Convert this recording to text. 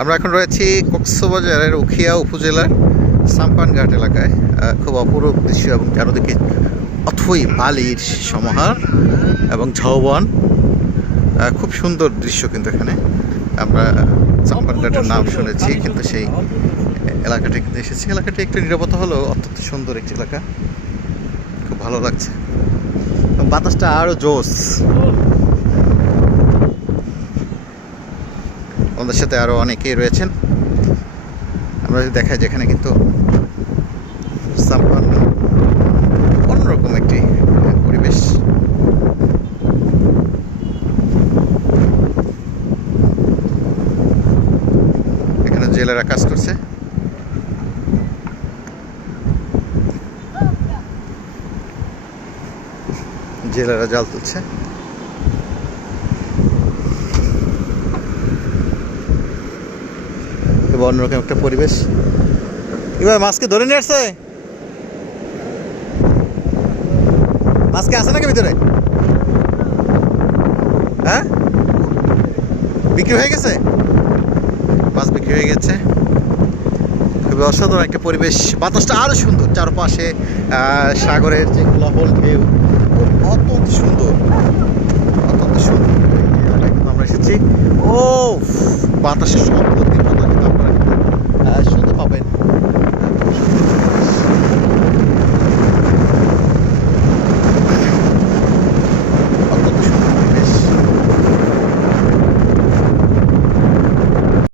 আমরা এখন রয়েছি কক্সবাজারের উখিয়া উপজেলার সাম্পানঘাট এলাকায়। খুব অপরূপ দৃশ্য এবং চারদিকে অথই বালির সমাহার এবং ঝাউবন। খুব সুন্দর দৃশ্য কিন্তু এখানে। আমরা সাম্পানঘাটের নাম শুনেছি, কিন্তু সেই এলাকাটা কিন্তু এসেছি। এলাকাটি একটু নিরাপত্তা হলেও অত্যন্ত সুন্দর একটি এলাকা, খুব ভালো লাগছে। বাতাসটা আরও জোস। আমাদের সাথে আরও অনেকেই রয়েছেন। আমরা যদি দেখাই যেখানে কিন্তু সাম্পান অন্যরকম একটি পরিবেশ। এখানে জেলেরা কাজ করছে। জেলেরা জাল তুলছে। অন্যরকম একটা পরিবেশ। এবার মাছকে ধরে নিয়ে আসছে। মাছকে আছে নাকি ভিতরে? হ্যাঁ, বিক্রি হয়ে গেছে। মাছ বিক্রি হয়ে গেছে। খুবই অসাধারণ একটা পরিবেশ। বাতাসটা আরো সুন্দর, চারপাশে সাগরের যে কোলাহল ঢেউ, অত্যন্ত সুন্দর, অত্যন্ত সুন্দর। কিন্তু আমরা এসেছি। ও বাতাসের শব্দ তীব্রতা কিন্তু আপনারা শুনতে পাবেন।